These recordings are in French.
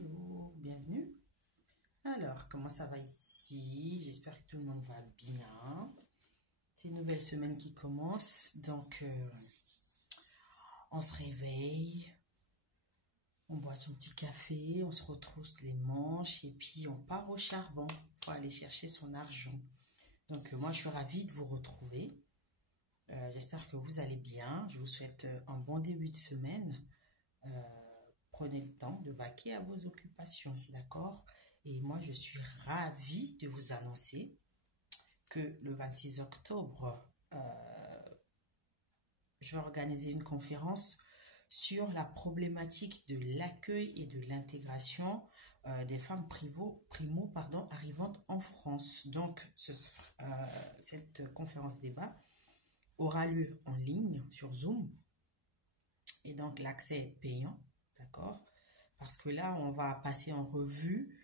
Bonjour, bienvenue. Alors, comment ça va ici? J'espère que tout le monde va bien. C'est une nouvelle semaine qui commence, donc on se réveille, on boit son petit café, on se retrousse les manches et puis on part au charbon pour aller chercher son argent. Donc moi, je suis ravie de vous retrouver. J'espère que vous allez bien. Je vous souhaite un bon début de semaine. Prenez le temps de vaquer à vos occupations, d'accord? Et moi, je suis ravie de vous annoncer que le 26 octobre, je vais organiser une conférence sur la problématique de l'accueil et de l'intégration des femmes arrivantes en France. Donc, cette conférence débat aura lieu en ligne sur Zoom et donc l'accès est payant. D'accord? Parce que là, on va passer en revue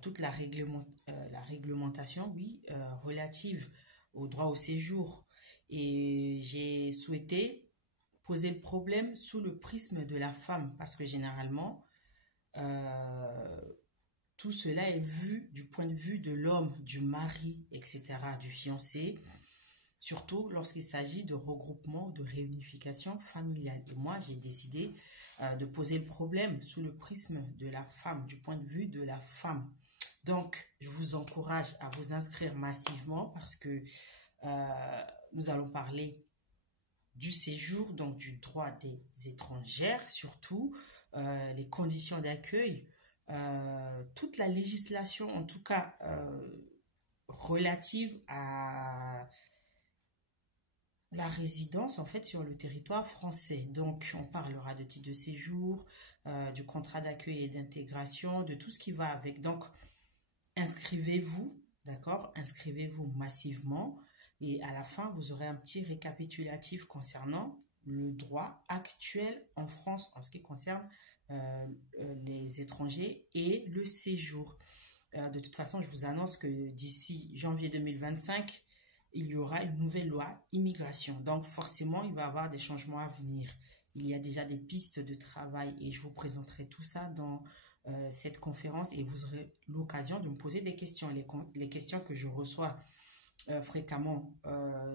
toute la réglementation, oui, relative au droit au séjour. Et j'ai souhaité poser le problème sous le prisme de la femme, parce que généralement, tout cela est vu du point de vue de l'homme, du mari, etc., du fiancé, surtout lorsqu'il s'agit de regroupement ou de réunification familiale. Et moi, j'ai décidé de poser le problème sous le prisme de la femme, du point de vue de la femme. Donc, je vous encourage à vous inscrire massivement parce que nous allons parler du séjour, donc du droit des étrangères, surtout les conditions d'accueil, toute la législation, en tout cas relative à la résidence en fait sur le territoire français. Donc on parlera de titre de séjour, du contrat d'accueil et d'intégration, de tout ce qui va avec. Donc inscrivez-vous, d'accord? Inscrivez-vous massivement et à la fin vous aurez un petit récapitulatif concernant le droit actuel en France en ce qui concerne les étrangers et le séjour. De toute façon, je vous annonce que d'ici janvier 2025, il y aura une nouvelle loi immigration. Donc forcément, il va y avoir des changements à venir. Il y a déjà des pistes de travail et je vous présenterai tout ça dans cette conférence et vous aurez l'occasion de me poser des questions. Les questions que je reçois fréquemment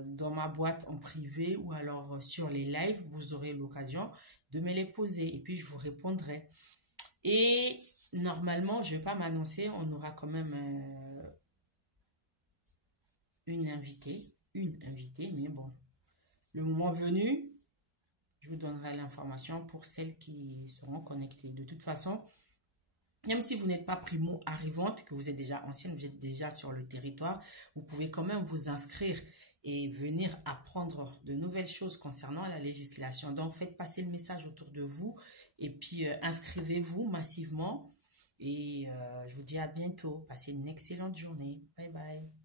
dans ma boîte en privé ou alors sur les lives, vous aurez l'occasion de me les poser et puis je vous répondrai. Et normalement, je ne vais pas m'annoncer, on aura quand même une invitée, mais bon, le moment venu, je vous donnerai l'information pour celles qui seront connectées. De toute façon, même si vous n'êtes pas primo-arrivante, que vous êtes déjà ancienne, vous êtes déjà sur le territoire, vous pouvez quand même vous inscrire et venir apprendre de nouvelles choses concernant la législation. Donc, faites passer le message autour de vous et puis inscrivez-vous massivement. Et je vous dis à bientôt. Passez une excellente journée. Bye bye.